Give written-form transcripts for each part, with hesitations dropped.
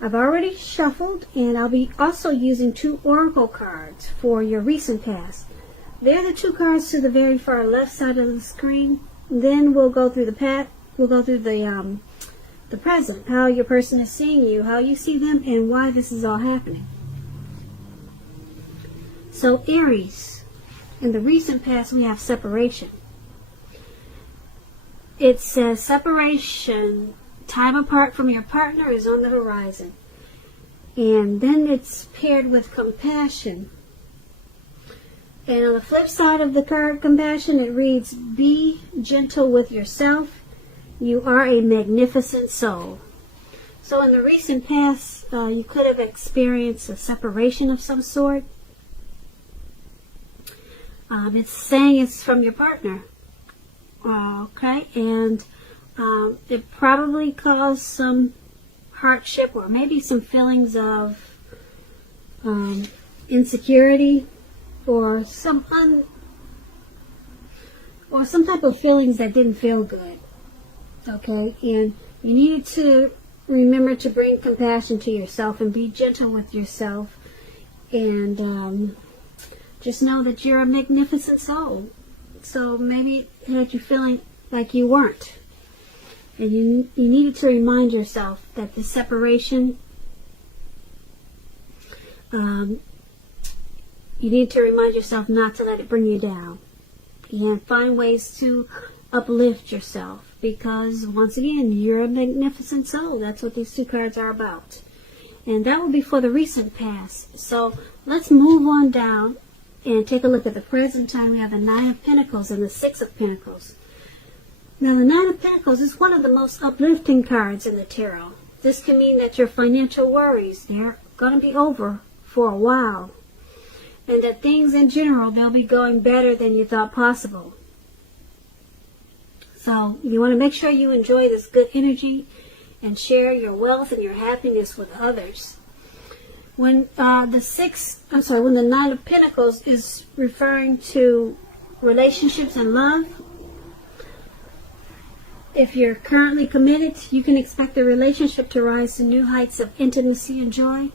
I've already shuffled, and I'll be also using 2 oracle cards for your recent past. They're the 2 cards to the very far left side of the screen. Then we'll go through the past. We'll go through the present, how your person is seeing you, how you see them, and why this is all happening. So Aries, in the recent past, we have separation. It says separation, time apart from your partner is on the horizon. And then it's paired with compassion. And on the flip side of the card compassion, it reads, be gentle with yourself. You are a magnificent soul. So in the recent past, you could have experienced a separation of some sort. It's saying it's from your partner. Okay, and it probably caused some hardship or maybe some feelings of insecurity or some type of feelings that didn't feel good. Okay, and you needed to remember to bring compassion to yourself and be gentle with yourself, and just know that you're a magnificent soul. So maybe it had you feeling like you weren't. And you needed to remind yourself that the separation, you need to remind yourself not to let it bring you down. And find ways to uplift yourself. Because, once again, you're a magnificent soul. That's what these 2 cards are about. And that will be for the recent past. So, let's move on down and take a look at the present time. We have the 9 of Pentacles and the 6 of Pentacles. Now, the 9 of Pentacles is one of the most uplifting cards in the tarot. This can mean that your financial worries, they're going to be over for a while. And that things in general, they'll be going better than you thought possible. So, you want to make sure you enjoy this good energy and share your wealth and your happiness with others. When when the 9 of Pentacles is referring to relationships and love, if you're currently committed, you can expect the relationship to rise to new heights of intimacy and joy.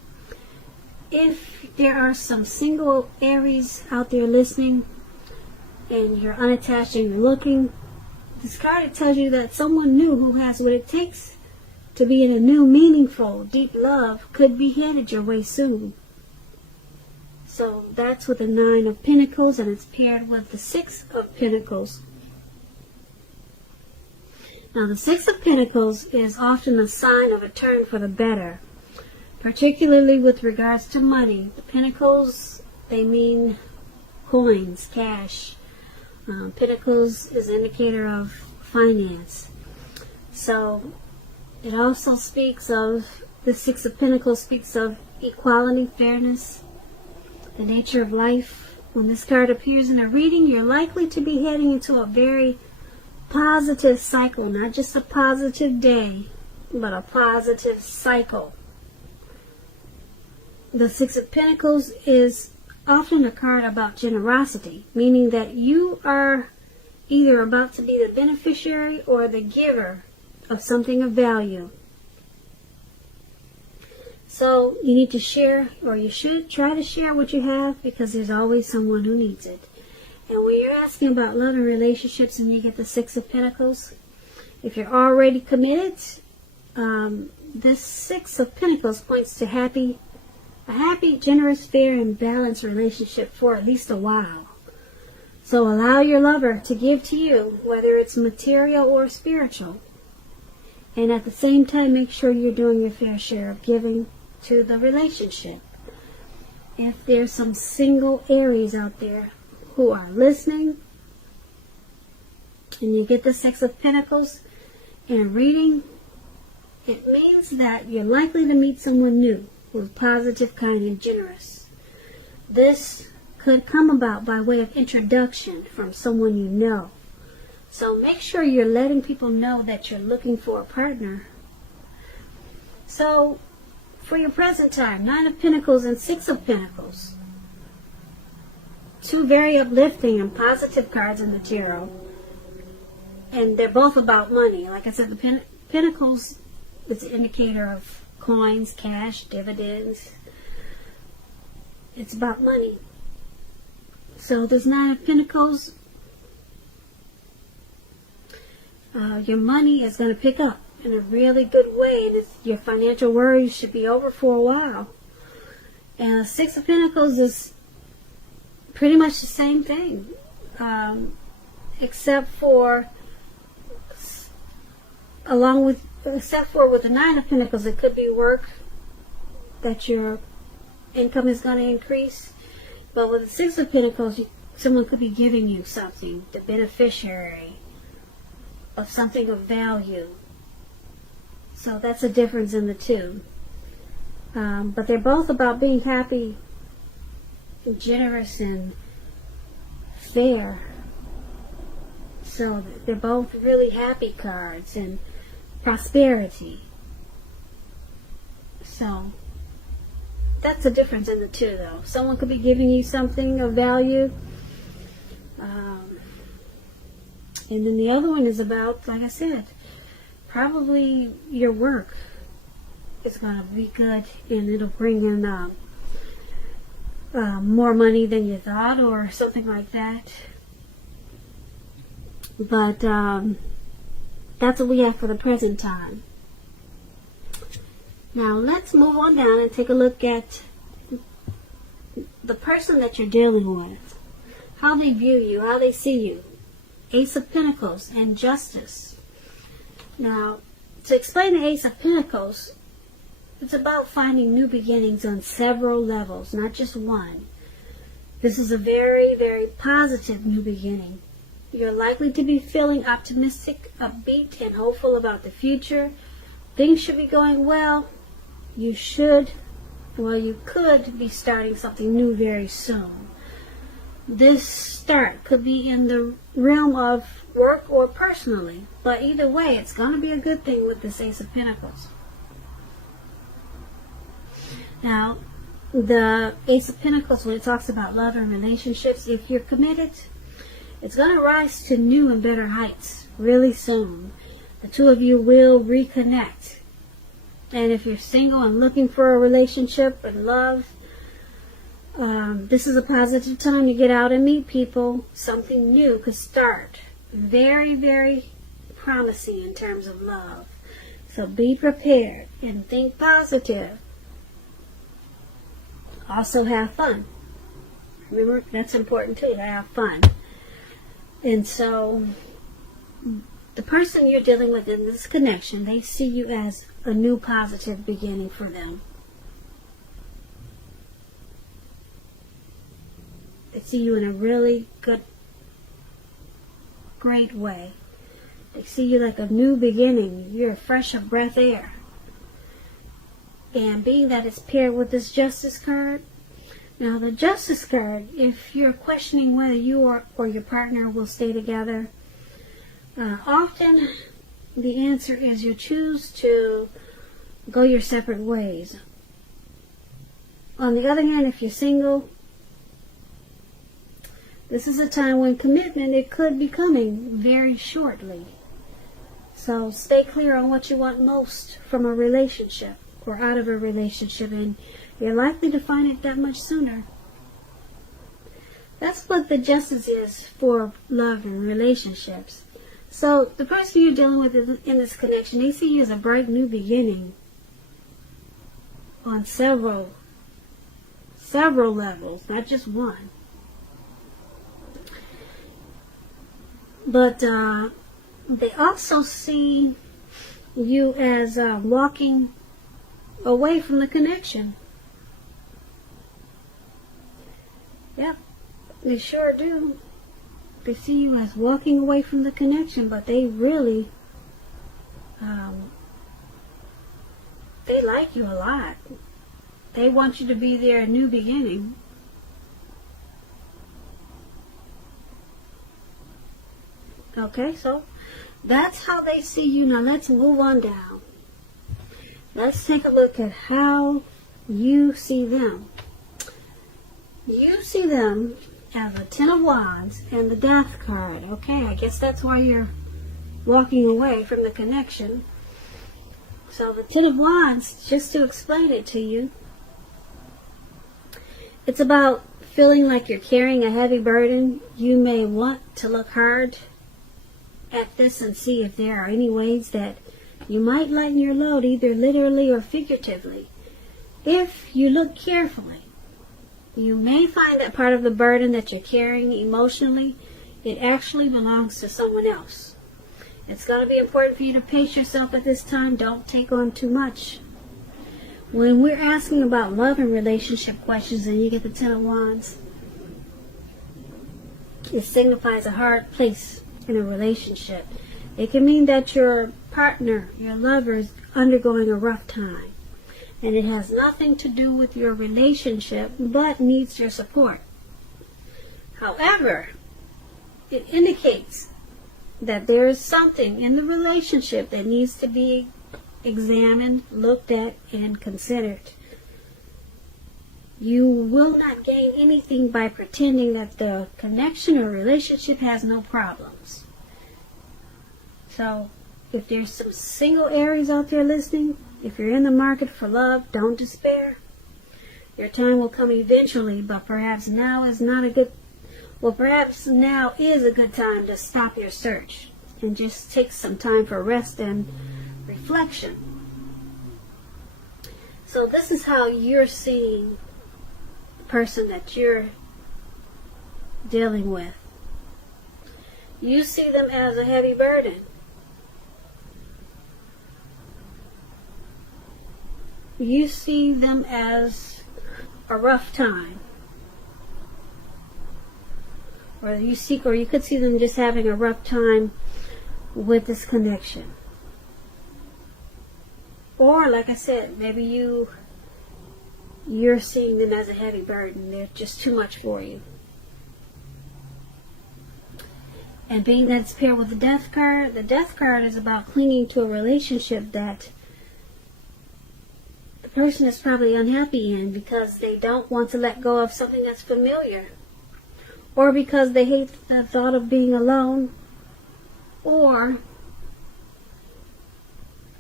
If there are some single Aries out there listening and you're unattached and you're looking, this card tells you that someone new who has what it takes to be in a new, meaningful, deep love could be headed your way soon. So that's with the 9 of Pentacles, and it's paired with the 6 of Pentacles. Now the 6 of Pentacles is often a sign of a turn for the better, particularly with regards to money. The Pentacles, they mean coins, cash. Pentacles is an indicator of finance. So it also speaks of, the 6 of Pentacles speaks of equality, fairness, the nature of life. When this card appears in a reading, you're likely to be heading into a very positive cycle, not just a positive day, but a positive cycle. The 6 of Pentacles is often a card about generosity, meaning that you are either about to be the beneficiary or the giver of something of value. So you need to share, or you should try to share what you have, because there's always someone who needs it. And when you're asking about love and relationships and you get the 6 of Pentacles, if you're already committed, this 6 of Pentacles points to a happy, generous, fair, and balanced relationship for at least a while. So allow your lover to give to you, whether it's material or spiritual. And at the same time, make sure you're doing your fair share of giving to the relationship. If there's some single Aries out there who are listening, and you get the 6 of Pentacles in reading, it means that you're likely to meet someone new who's positive, kind, and generous. This could come about by way of introduction from someone you know. So make sure you're letting people know that you're looking for a partner. So for your present time, 9 of Pentacles and 6 of Pentacles. 2 very uplifting and positive cards in the tarot. And they're both about money. Like I said, the Pentacles is an indicator of coins, cash, dividends. It's about money. So this Nine of Pentacles, your money is going to pick up in a really good way. And your financial worries should be over for a while. And the Six of Pentacles is pretty much the same thing. Except for with the Nine of Pentacles, it could be work that your income is going to increase. But with the Six of Pentacles, someone could be giving you something, the beneficiary of something of value. So that's a difference in the two. But they're both about being happy, and generous, and fair. So they're both really happy cards and prosperity. So that's a difference in the two, though. Someone could be giving you something of value. And then the other one is about, like I said, probably your work is going to be good, and it'll bring in more money than you thought, or something like that. But that's what we have for the present time. Now let's move on down and take a look at the person that you're dealing with. How they view you, how they see you. Ace of Pentacles and Justice. Now, to explain the Ace of Pentacles, it's about finding new beginnings on several levels, not just one. This is a very, very positive new beginning. You're likely to be feeling optimistic, upbeat, and hopeful about the future. Things should be going well. You could be starting something new very soon. This start could be in the realm of work or personally, but either way, it's going to be a good thing with this Ace of Pentacles. Now, the Ace of Pentacles, when it talks about love and relationships, if you're committed, it's going to rise to new and better heights really soon. The two of you will reconnect. And if you're single and looking for a relationship and love, this is a positive time to get out and meet people. Something new could start. Very, very promising in terms of love. So be prepared and think positive. Also have fun. Remember, that's important too, to have fun. And so, the person you're dealing with in this connection, they see you as a new positive beginning for them. They see you in a really good, great way. They see you like a new beginning. You're a fresh of breath air. And being that it's paired with this Justice card, now the Justice card, if you're questioning whether you or your partner will stay together, often the answer is you choose to go your separate ways. On the other hand, if you're single, this is a time when commitment, it could be coming very shortly. So stay clear on what you want most from a relationship or out of a relationship, and you're likely to find it that much sooner. That's what the Justice is for love and relationships. So the person you're dealing with in this connection, they see you as a bright new beginning on several levels, not just one. But they also see you as walking away from the connection. Yep, they sure do. They see you as walking away from the connection, but they really, they like you a lot. They want you to be their new beginning. Okay, so that's how they see you. Now let's move on down. Let's take a look at how you see them. You see them as a Ten of Wands and the Death card. Okay, I guess that's why you're walking away from the connection. So the Ten of Wands, just to explain it to you, it's about feeling like you're carrying a heavy burden. You may want to look hard at this and see if there are any ways that you might lighten your load, either literally or figuratively. If you look carefully, you may find that part of the burden that you're carrying emotionally, it actually belongs to someone else. It's going to be important for you to pace yourself at this time. Don't take on too much. When we're asking about love and relationship questions and you get the Ten of Wands, it signifies a hard place in a relationship. It can mean that your partner, your lover, is undergoing a rough time. And it has nothing to do with your relationship, but needs your support. However, it indicates that there is something in the relationship that needs to be examined, looked at, and considered. You will not gain anything by pretending that the connection or relationship has no problems. So, if there's some single Aries out there listening, if you're in the market for love, don't despair. Your time will come eventually, but perhaps now is a good time to stop your search and just take some time for rest and reflection. So this is how you're seeing the person that you're dealing with. You see them as a heavy burden. You see them as a rough time. Or you could see them just having a rough time with this connection. Or, like I said, maybe you're seeing them as a heavy burden. They're just too much for you. And being that it's paired with the Death card is about clinging to a relationship that the person is probably unhappy in because they don't want to let go of something that's familiar. Or because they hate the thought of being alone. Or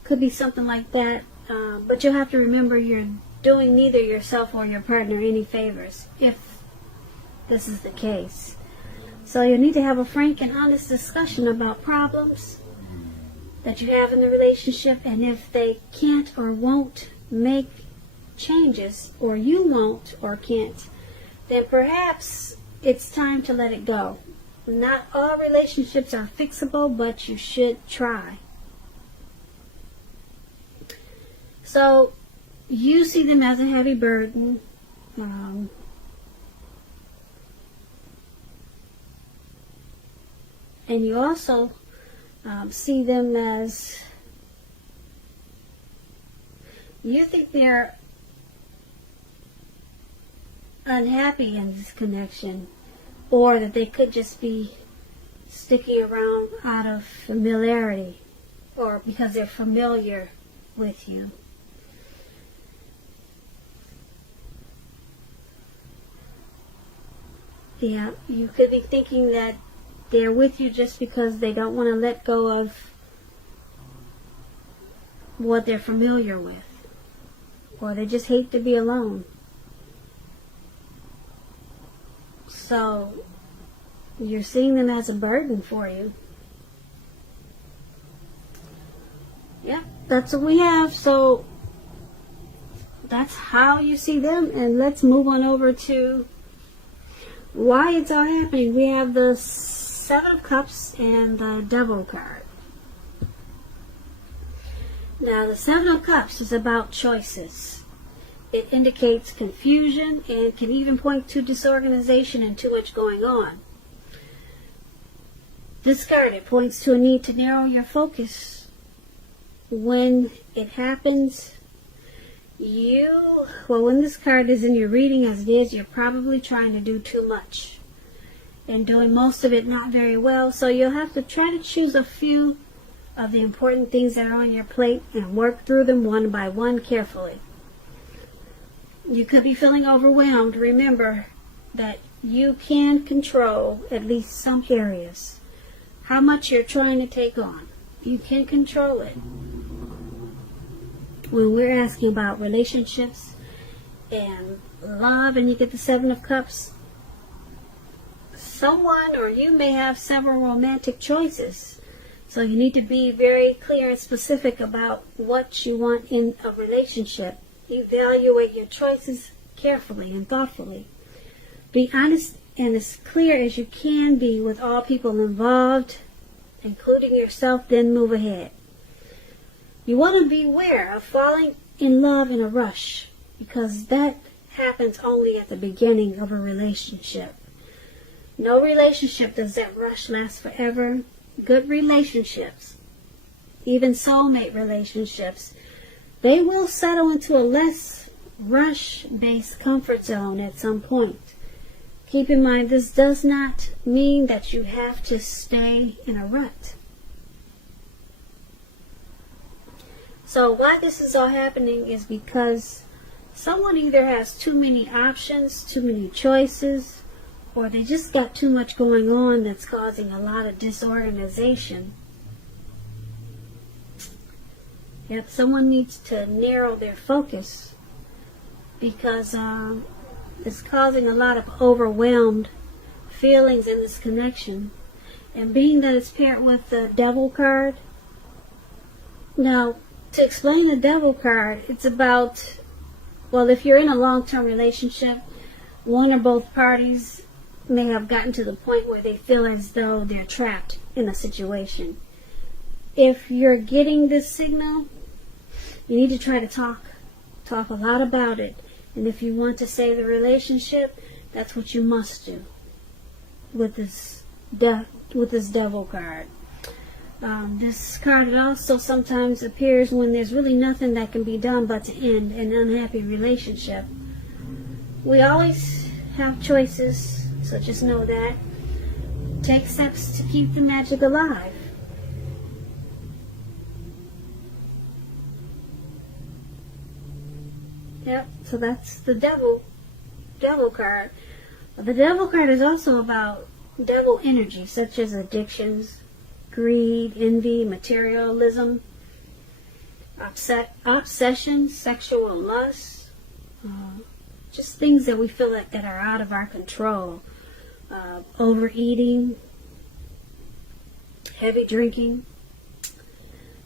could be something like that. But you'll have to remember you're doing neither yourself or your partner any favors if this is the case. So you need to have a frank and honest discussion about problems that you have in the relationship, and if they can't or won't make changes, or you won't or can't, then perhaps it's time to let it go. Not all relationships are fixable, but you should try. So you see them as a heavy burden. And you also see them as, you think they're unhappy in this connection, or that they could just be sticking around out of familiarity, or because they're familiar with you. Yeah, you could be thinking that they're with you just because they don't want to let go of what they're familiar with, or they just hate to be alone. So you're seeing them as a burden for you. Yeah, that's what we have. So that's how you see them. And let's move on over to why it's all happening. We have the Seven of Cups and the Devil card. Now, the Seven of Cups is about choices. It indicates confusion and can even point to disorganization and too much going on. This card, it points to a need to narrow your focus. When it happens, when this card is in your reading as it is, you're probably trying to do too much and doing most of it not very well. So you'll have to try to choose a few of the important things that are on your plate and work through them one by one carefully. You could be feeling overwhelmed. Remember that you can control at least some areas. How much you're trying to take on, you can control it. when we're asking about relationships and love, and you get the Seven of Cups, someone or you may have several romantic choices. So you need to be very clear and specific about what you want in a relationship. Evaluate your choices carefully and thoughtfully. Be honest and as clear as you can be with all people involved, including yourself, then move ahead. You want to beware of falling in love in a rush, because that happens only at the beginning of a relationship. No relationship does that rush last forever. Good relationships, even soulmate relationships, they will settle into a less rush-based comfort zone at some point. Keep in mind, this does not mean that you have to stay in a rut. So why this is all happening is because someone either has too many options, too many choices, or they just got too much going on that's causing a lot of disorganization. Yep, someone needs to narrow their focus, because it's causing a lot of overwhelmed feelings in this connection. And being that it's paired with the Devil card, now to explain the Devil card, it's about, well, if you're in a long-term relationship, one or both parties may have gotten to the point where they feel as though they're trapped in a situation. If you're getting this signal, you need to try to talk a lot about it. And if you want to save the relationship, that's what you must do with this Devil card. This card also sometimes appears when there's really nothing that can be done but to end an unhappy relationship. We always have choices, so just know that. Take steps to keep the magic alive. Yep, so that's the Devil card. The Devil card is also about devil energy, such as addictions, greed, envy, materialism, obsession, sexual lust, just things that we feel like that are out of our control. Overeating, heavy drinking.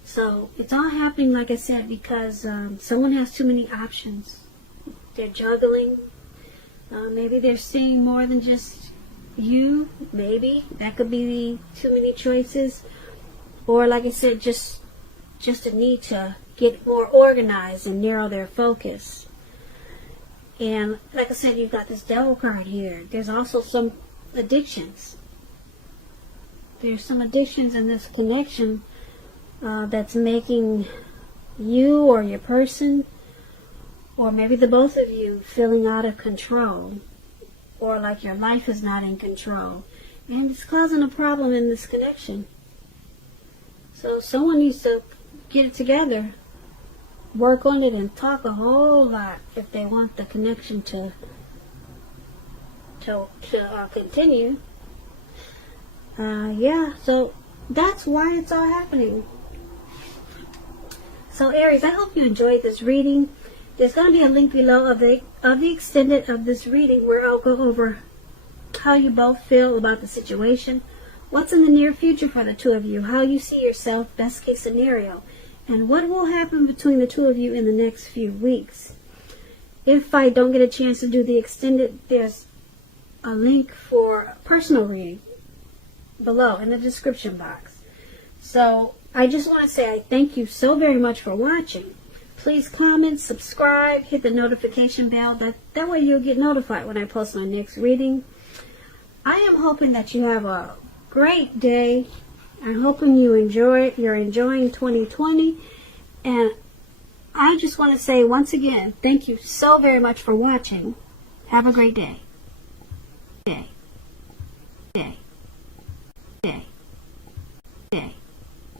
So it's all happening, like I said, because someone has too many options. They're juggling. Maybe they're seeing more than just you. Maybe that could be too many choices. Or, like I said, just a need to get more organized and narrow their focus. And like I said, you've got this Devil card here. There's also some addictions. There's some addictions in this connection that's making you or your person, or maybe the both of you, feeling out of control, or like your life is not in control. And it's causing a problem in this connection. So someone needs to get it together, work on it, and talk a whole lot if they want the connection to continue. Yeah, so that's why it's all happening. So Aries, I hope you enjoyed this reading. There's going to be a link below of the extended of this reading, where I'll go over how you both feel about the situation, what's in the near future for the two of you, how you see yourself, best case scenario, and what will happen between the two of you in the next few weeks. If I don't get a chance to do the extended, there's a link for a personal reading below in the description box. So I just want to say I thank you so very much for watching. Please comment, subscribe, hit the notification bell. That way you'll get notified when I post my next reading. I am hoping that you have a great day. I'm hoping you're enjoying 2020. And I just want to say once again, thank you so very much for watching. Have a great day. Day.